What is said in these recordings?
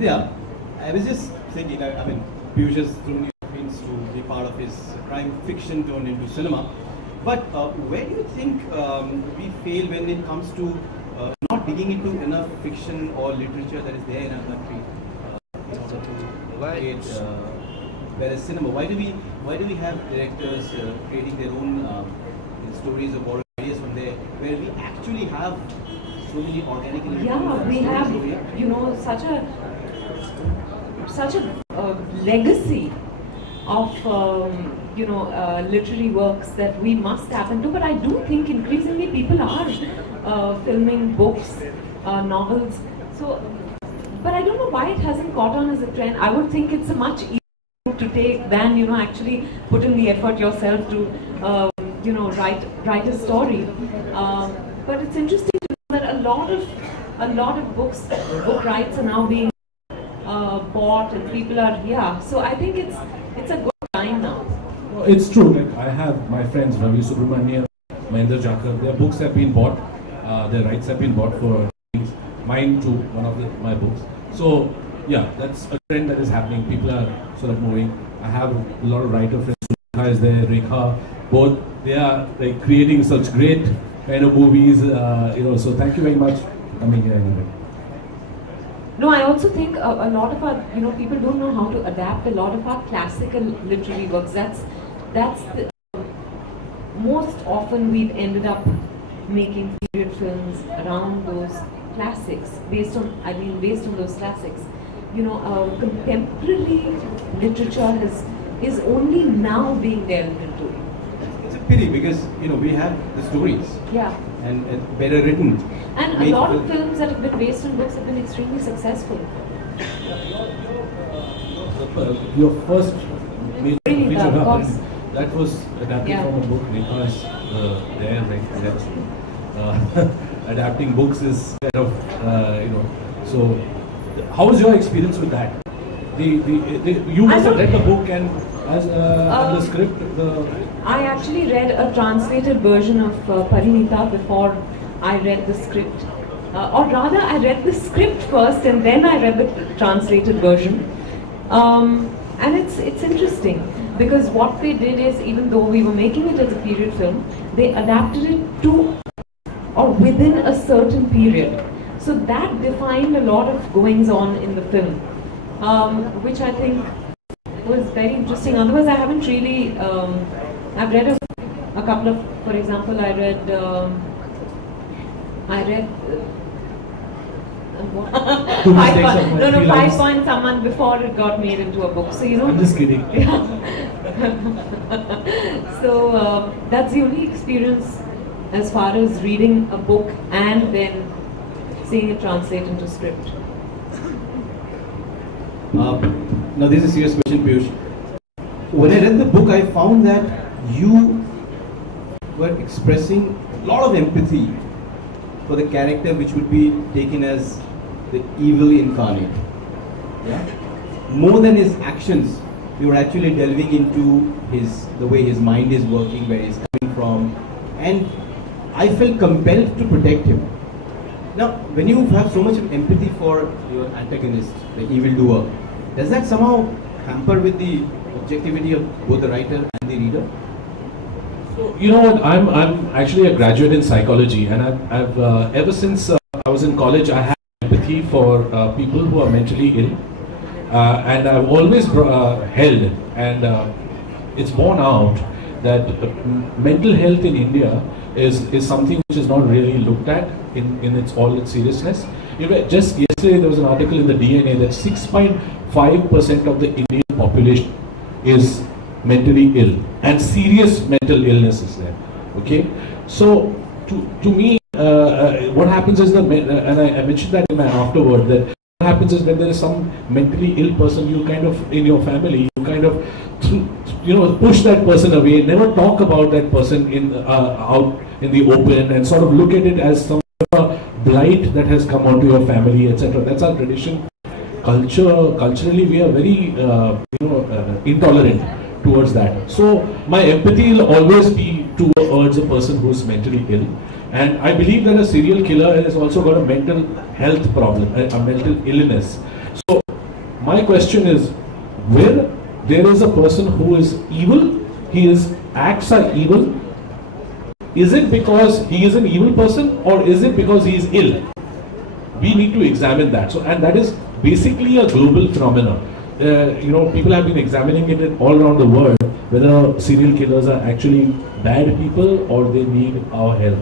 Vidya, I was just thinking, I mean, Piyush has thrown you means to be part of his crime fiction turned into cinema. But where do you think we fail when it comes to not digging into enough fiction or literature that is there in our country in order to create better cinema? Why do we have directors creating their own stories or borrowing ideas from there, where we actually have so many organically? Yeah, we have, you know, such a legacy of you know, literary works that we must tap into. But I do think increasingly people are filming books, novels. So, but I don't know why it hasn't caught on as a trend. I would think it's a much easier route to take than, you know, actually put in the effort yourself to you know, write a story. But it's interesting to know that a lot of book rights are now being bought, and people are, yeah. So I think it's a good time now. No, it's true. Like, I have my friends Ravi Subramanian, Mahendra Jakar. Their books have been bought. Their rights have been bought for things. Mine too. One of my books. So yeah, that's a trend that is happening. People are sort of moving. I have a lot of writer friends. Rekha is there. Rekha. Both they are like creating such great kind of movies. You know. So thank you very much for coming here. Anyway. No, I also think a lot of our, you know, people don't know how to adapt a lot of our classical literary works. That's the, most often we've ended up making period films around those classics, based on those classics. You know, contemporary literature is only now being delved into. It's a pity because, you know, we have the stories. Yeah. And better written. And a lot of films that have been based on books have been extremely successful. Your first major feature, that was adapted from a book. Rekha's there, right? Adapting books is kind of, you know. So, how was your experience with that? You must have read the book and the script. I actually read a translated version of Parinita before I read the script. Or rather, I read the script first and then I read the translated version. And it's interesting because what they did is, even though we were making it as a period film, they adapted it to or within a certain period. So that defined a lot of goings on in the film, which I think was very interesting. Otherwise, I haven't really. I've read a couple of, for example, I read 5 Point Someone before it got made into a book. So, you know. I'm just kidding. Yeah. So that's the only experience as far as reading a book and then seeing it translate into script. Now this is a serious question, Piyush. When I read the book, I found that you were expressing a lot of empathy for the character which would be taken as the evil incarnate. Yeah? More than his actions, you were actually delving into the way his mind is working, where he's coming from, and I felt compelled to protect him. Now, when you have so much empathy for your antagonist, the evildoer, does that somehow hamper with the objectivity of both the writer and the reader? So, you know what, I'm actually a graduate in psychology, and I've ever since I was in college, I have empathy for people who are mentally ill, and I've always held, and it's borne out that mental health in India is something which is not really looked at in all its seriousness. Just yesterday there was an article in the DNA that 6.5% of the Indian population is mentally ill, and serious mental illness is there. Okay, so to me, what happens is and I mentioned that in my afterword, that what happens is when there is some mentally ill person, you kind of in your family, you kind of push that person away, never talk about that person out in the open, and sort of look at it as some blight that has come onto your family, etc. That's our tradition. Culturally, we are very intolerant towards that. So my empathy will always be towards a person who is mentally ill, and I believe that a serial killer has also got a mental health problem, a mental illness. So My question is, where there is a person who is evil, his acts are evil, is it because he is an evil person or is it because he is ill? We need to examine that. So, and that is basically a global phenomenon. People have been examining it all around the world, whether serial killers are actually bad people or they need our help.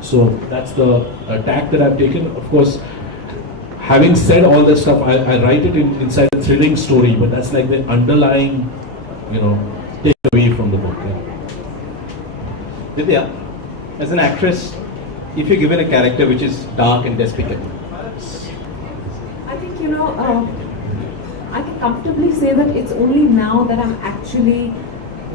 So that's the tack that I've taken. Of course, having said all that stuff, I write it inside a thrilling story, but that's like the underlying, takeaway from the book. Yeah. Vidya, as an actress, if you're given a character which is dark and despicable, I think, I can comfortably say that it's only now that I'm actually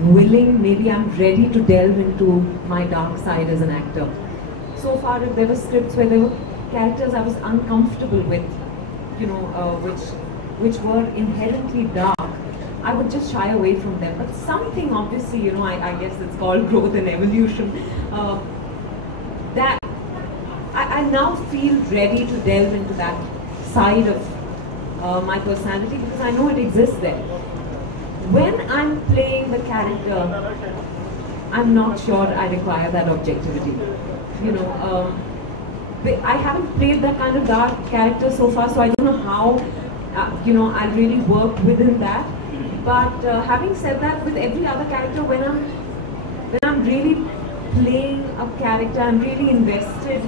willing, maybe I'm ready to delve into my dark side as an actor. So far, if there were scripts where there were characters I was uncomfortable with, which were inherently dark, I would just shy away from them. But something, obviously, I guess it's called growth and evolution, that I now feel ready to delve into that side of my personality because I know it exists there. When I'm playing the character, I'm not sure I require that objectivity. I haven't played that kind of dark character so far, so I don't know how, I'll really work within that. But having said that, with every other character, when I'm really playing a character, I'm really invested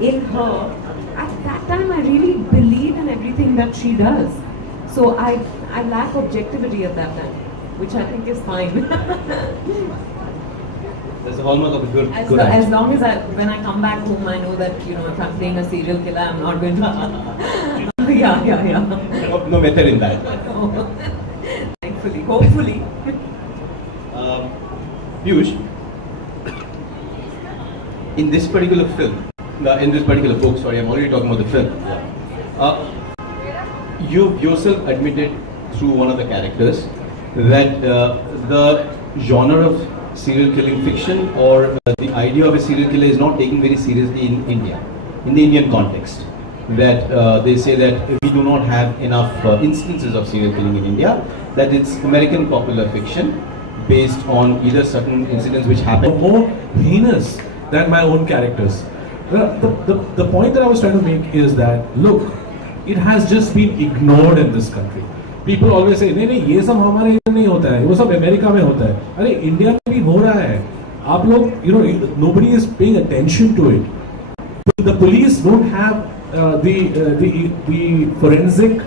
in her. At that time, I really believe in everything that she does. So I lack objectivity at that time, which I think is fine. There's a hallmark of a good as long as when I come back home, I know that, if I'm playing a serial killer, I'm not going to... yeah. No method in that. No. Thankfully, hopefully. Piyush, in this particular film, in this particular book, sorry, I'm already talking about the film. You yourself admitted through one of the characters that the genre of serial killing fiction or the idea of a serial killer is not taken very seriously in India, in the Indian context. That they say that we do not have enough instances of serial killing in India, that it's American popular fiction based on either certain incidents which happen. More heinous than my own characters. The point that I was trying to make is that, look, it has just been ignored in this country. People always say, नहीं ये सब हमारे इधर नहीं होता है, वो सब अमेरिका में होता है. अरे इंडिया में भी हो रहा है. आप लोग, nobody is paying attention to it. The police don't have the forensic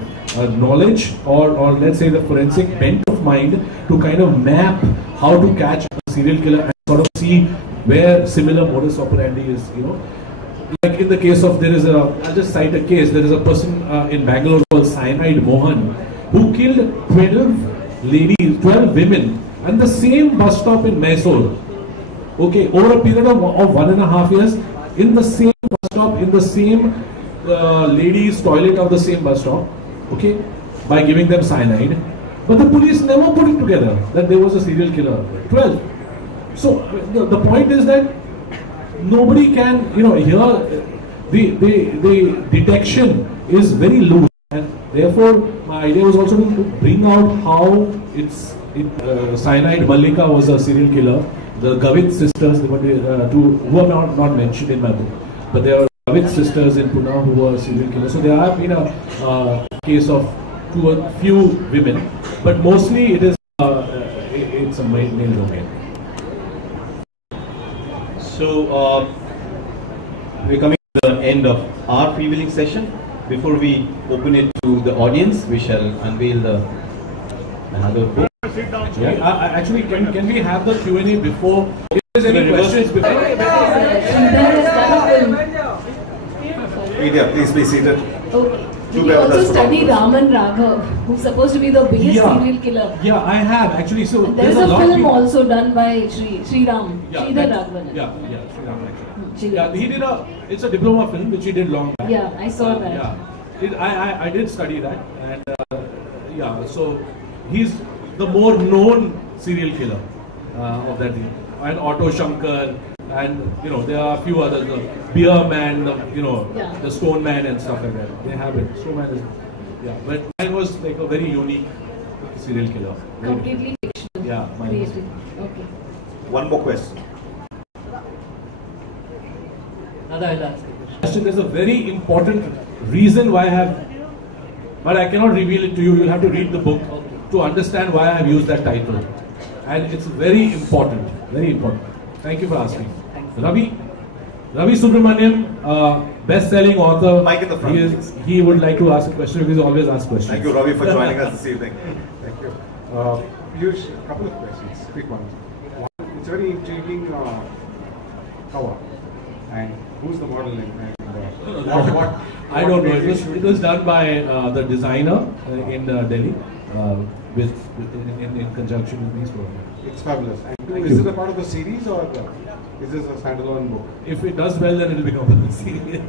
knowledge or let's say the forensic bent of mind to kind of map how to catch a serial killer and sort of see where similar modus operandi is, Like in the case of, I'll just cite a case, there is a person in Bangalore called Cyanide Mohan who killed 12 women at the same bus stop in Mysore. Okay, over a period of 1.5 years, in the same bus stop, in the same ladies' toilet of the same bus stop, okay, by giving them cyanide. But the police never put it together that there was a serial killer. 12. So the point is that nobody can, here the detection is very loose, and therefore my idea was also to bring out how Cyanide Mallika was a serial killer. The Gavit sisters, who are not mentioned in my book, but there are Gavit sisters in Pune who were serial killers. So there have been a case of a few women, but mostly it's a male domain. So we're coming to the end of our freewheeling session. Before we open it to the audience, we shall unveil another book. Yeah, actually, can we have the Q&A before? If there's any questions before? Vidya, please be seated. Okay. You also study Raman Raghav, who's supposed to be the biggest serial killer. Yeah, I have actually. So and there's a film also done by Sri Ram, Sridhar Raghavan. Yeah, Sri Ram actually. Yeah, he did it's a diploma film which he did long back. Yeah, I saw that. Yeah, I did study that, and so he's the more known serial killer of that thing. And Otto Shankar, and there are a few others, the Beer Man, the Stone Man and stuff like that. They have it. Stone Man is, Yeah, but mine was like a very unique serial killer. Completely fictional. Yeah, mine was. Created. Okay. One more question. There's a very important reason why I have, but I cannot reveal it to you. You'll have to read the book to understand why I have used that title. And it's very important, very important. Thank you for asking. Ravi Subramaniam, best-selling author. Mic in the front, he would like to ask a question because he always asks questions. Thank you, Ravi, for joining us this evening. Thank you. Piyush, a couple of questions, quick ones. One, it's very intriguing cover. And who's the model and what I don't know. It was done by the designer in Delhi in conjunction with me. So it's fabulous. And is it a part of the series or is this a standalone book? If it does well, then it will become a series. Yeah.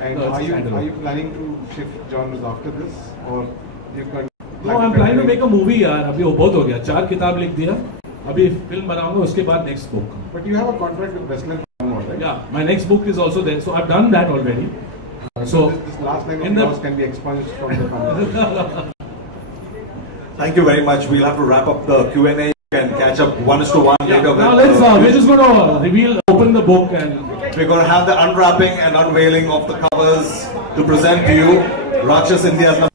And no, are you planning to shift genres after this, or you can? No, I'm planning to make a movie. यार अभी वो बहुत हो गया. 4 किताब लिख दिया. अभी film बनाऊंगा उसके बाद next book. But you have a contract with Westland, right? Yeah, my next book is also there. So I've done that already. So this last line of yours can be expunged from the conversation. Thank you very much. We'll have to wrap up the Q&A. You can catch up 1:1 later. Now let's. We're just going to open the book, and we're going to have the unwrapping and unveiling of the covers to present to you. Raakshas India's